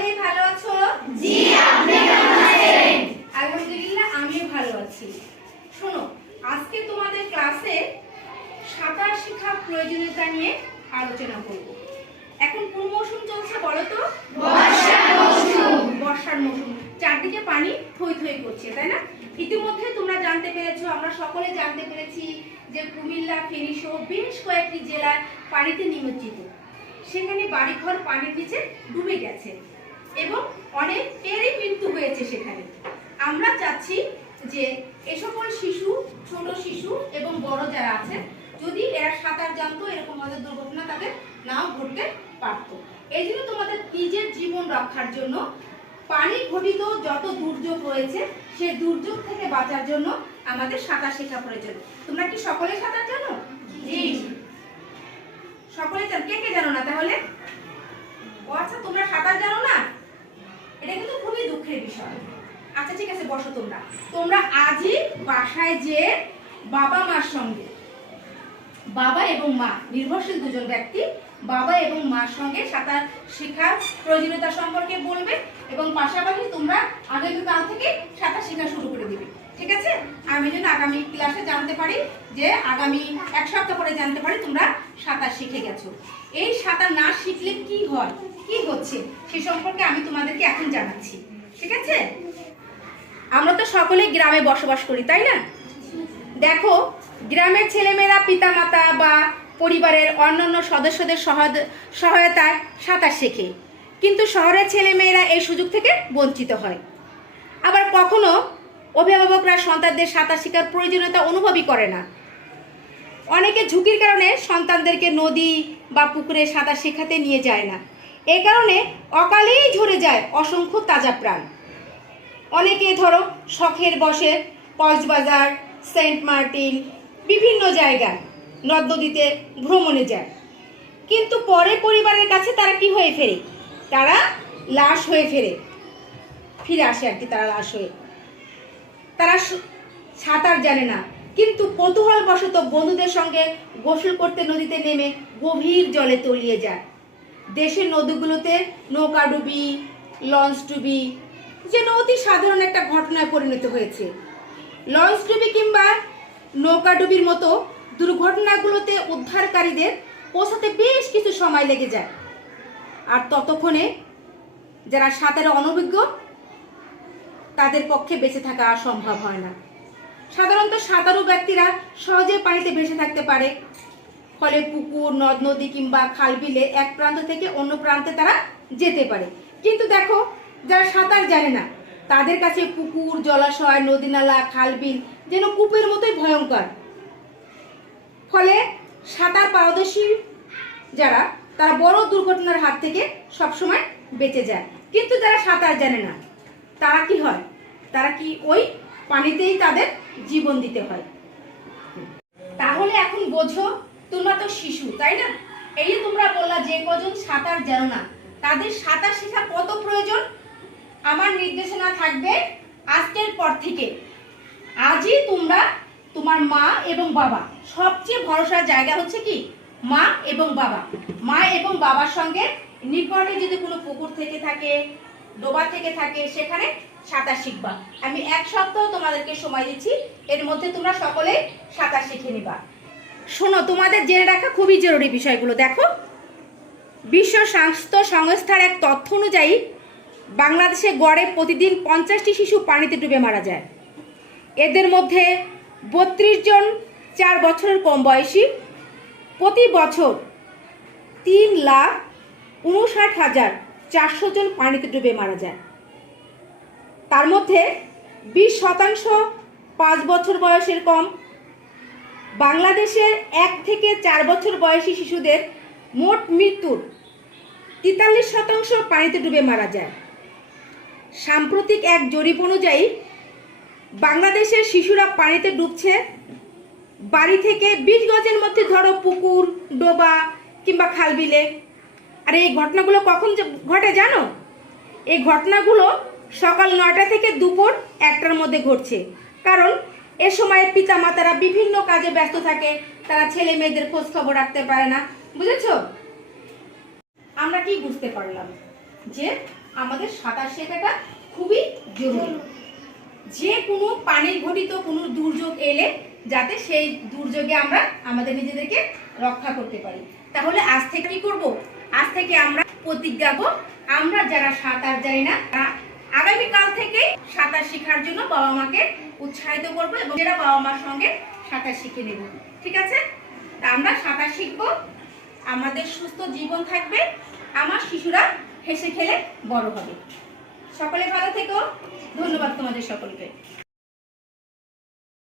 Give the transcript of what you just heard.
সকলেই ভালো আছো? জি, আপনি কেমন আছেন? আলহামদুলিল্লাহ, আমিও ভালো আছি। শোনো, আজকে তোমাদের ক্লাসে সাঁতার শেখার প্রয়োজনীয়তা নিয়ে আলোচনা করব। এখন কোন মৌসুম চলছে বলো তো? বর্ষার মৌসুম। বর্ষার মৌসুম, চারদিকে পানি থই থই করছে, তাই না? ইতিমধ্যে তোমরা জানতে পেরেছো, আমরা সকলে জানতে পেরেছি যে কুমিল্লা, ফেনী সহ বেশ কয়েকটি জেলায় পানিতে নিমজ্জিত। সেখানে বাড়িঘর পানির নিচে ডুবে গেছে এবং অনেকেরই মৃত্যু হয়েছে সেখানে। আমরা চাচ্ছি যে এ সকল শিশু, ছোট শিশু এবং বড় যারা আছে, যদি এরা সাঁতার জানতো, এরকম আমাদের দুর্ঘটনা তাদের নাও ঘটতে পারতো। এই জন্য তোমাদের নিজের জীবন রক্ষার জন্য পানি ঘটিত যত দুর্যোগ রয়েছে, সেই দুর্যোগ থেকে বাঁচার জন্য আমাদের সাঁতার শেখা প্রয়োজন। তোমরা কি সকলে সাঁতার জানো? জি। সকলে জানো? কে কে জানো না তাহলে? ও আচ্ছা, তোমরা সাঁতার জানো না? এটা কিন্তু খুবই দুঃখের বিষয়। আচ্ছা ঠিক আছে, বসো। তোমরা আজই বাসায় যে বাবা মার সঙ্গে, বাবা এবং মা নির্ভরশীল দুজন ব্যক্তি, বাবা এবং মার সঙ্গে সাঁতার শেখার প্রয়োজনীয়তা সম্পর্কে বলবে এবং পাশাপাশি তোমরা আগামীকাল থেকে সাঁতার শেখা শুরু করে দিবে, ঠিক আছে? আমি যেন আগামী ক্লাসে জানতে পারি, যে আগামী এক সপ্তাহ পরে জানতে পারি তোমরা সাঁতার শিখে গেছো। এই সাঁতার না শিখলে কি হয়, কি হচ্ছে, সে সম্পর্কে আমি তোমাদেরকে এখন জানাচ্ছি, ঠিক আছে? আমরা তো সকলেই গ্রামে বসবাস করি, তাই না? দেখো, গ্রামের ছেলেমেয়েরা পিতামাতা বা পরিবারের অন্যান্য সদস্যদের সহায়তায় সাঁতার শেখে, কিন্তু শহরের ছেলেমেয়েরা এই সুযোগ থেকে বঞ্চিত হয়। আবার কখনো অভিভাবকরা সন্তানদের সাঁতার শেখার প্রয়োজনীয়তা অনুভবই করে না। অনেকে ঝুঁকির কারণে সন্তানদেরকে নদী বা পুকুরে সাঁতার শেখাতে নিয়ে যায় না। এ কারণে অকালেই ঝরে যায় অসংখ্য তাজা প্রাণ। অনেকে ধরো শখের বশে কক্সবাজার, সেন্ট মার্টিন, বিভিন্ন জায়গায় নদ নদীতে ভ্রমণে যায়, কিন্তু পরে পরিবারের কাছে তারা কি হয়ে ফেরে? তারা লাশ হয়ে ফিরে আসে আর কি। তারা লাশ হয়ে, তারা সাঁতার জানে না, কিন্তু কৌতূহলবশত বন্ধুদের সঙ্গে গোসল করতে নদীতে নেমে গভীর জলে তলিয়ে যায়। দেশের নদীগুলোতে নৌকাডুবি, লঞ্চডুবি যেন অতি সাধারণ একটা ঘটনায় পরিণত হয়েছে। লঞ্চডুবি কিংবা নৌকাডুবির মতো দুর্ঘটনাগুলোতে উদ্ধারকারীদের পৌঁছাতে বেশ কিছু সময় লেগে যায়, আর ততক্ষণে যারা সাঁতারে অনভিজ্ঞ তাদের পক্ষে বেঁচে থাকা সম্ভব হয় না। সাধারণত সাঁতারু ব্যক্তিরা সহজে পানিতে ভেসে থাকতে পারে, ফলে পুকুর, নদ নদী কিংবা খাল বিলে এক প্রান্ত থেকে অন্য প্রান্তে তারা যেতে পারে। কিন্তু দেখো, যারা সাঁতার জানে না তাদের কাছে পুকুর, জলাশয়, নদী নালা, খাল বিল যেন কূপের মতোই ভয়ঙ্কর। ফলে সাঁতার পারদর্শী যারা, তারা বড় দুর্ঘটনার হাত থেকে সবসময় বেঁচে যায়। কিন্তু যারা সাঁতার জানে না তারা কি হয়? তারা কি ওই পানিতেই তাদের জীবন দিতে হয়। তাহলে এখন বোঝো, তোমরা তো শিশু, তাই না? এই যে তোমরা বললা যে কজন সাঁতার জানো না, তাদের সাঁতার শেখা কত প্রয়োজন। আমার নির্দেশনা থাকবে আজকের পর থেকে আজই তোমরা তোমার মা এবং বাবা, সবচেয়ে ভরসার জায়গা হচ্ছে কি মা এবং বাবা, মা এবং বাবার সঙ্গে নিকটে যদি কোনো পুকুর থেকে থাকে, ডোবা থেকে থাকে, সেখানে সাঁতার শিখবা। আমি এক সপ্তাহ তোমাদেরকে সময় দিচ্ছি, এর মধ্যে তোমরা সকলে সাঁতার শিখে নিবা। শোনো, তোমাদের জেনে রাখা খুবই জরুরি বিষয়গুলো। দেখো, বিশ্ব স্বাস্থ্য সংস্থার এক তথ্য অনুযায়ী বাংলাদেশে গড়ে প্রতিদিন 50টি শিশু পানিতে ডুবে মারা যায়। এদের মধ্যে 32 জন 4 বছরের কম বয়সী। প্রতি বছর 3,59,400 জন পানিতে ডুবে মারা যায়। তার মধ্যে 20% 5 বছর বয়সের কম। বাংলাদেশের 1 থেকে 4 বছর বয়সী শিশুদের মোট মৃত্যুর 43% পানিতে ডুবে মারা যায়। সাম্প্রতিক এক জরিপ অনুযায়ী বাংলাদেশের শিশুরা পানিতে ডুবছে বাড়ি থেকে 20 গজের মধ্যে, ধরো পুকুর, ডোবা কিংবা খাল বিলে। আর এই ঘটনাগুলো কখন ঘটে জানো? এই ঘটনাগুলো সকাল 9টা থেকে দুপুর 1টার মধ্যে ঘটছে, কারণ এ সময় পিতামাতারা বিভিন্ন কাজে ব্যস্ত থাকে, তারা ছেলে মেয়েদের খোঁজ খবর রাখতে পারে না। বুঝেছো? আমরা কি বুঝতে পারলাম? যে আমাদের সাঁতার শেখাটা খুবই জরুরি। যে কোনো পানির ঘটিত কোনো দুর্যোগ এলে যাতে সেই দুর্যোগে আমরা আমাদের নিজেদেরকে রক্ষা করতে পারি। তাহলে আজ থেকে কি করব? আজ থেকে আমরা প্রতিজ্ঞা করব, আমরা যারা সাঁতার জানি না আগামীকাল থেকে সাঁতার শেখার জন্য বাবা মাকে উৎসাহিত করবো এবং যারা বাবা মার সঙ্গে সাঁতার শিখে নেব। ঠিক আছে? তা আমরা সাঁতার শিখবো, আমাদের সুস্থ জীবন থাকবে, আমার শিশুরা হেসে খেলে বড় হবে। সকলে ভালো থেকো। ধন্যবাদ তোমাদের সকলকে।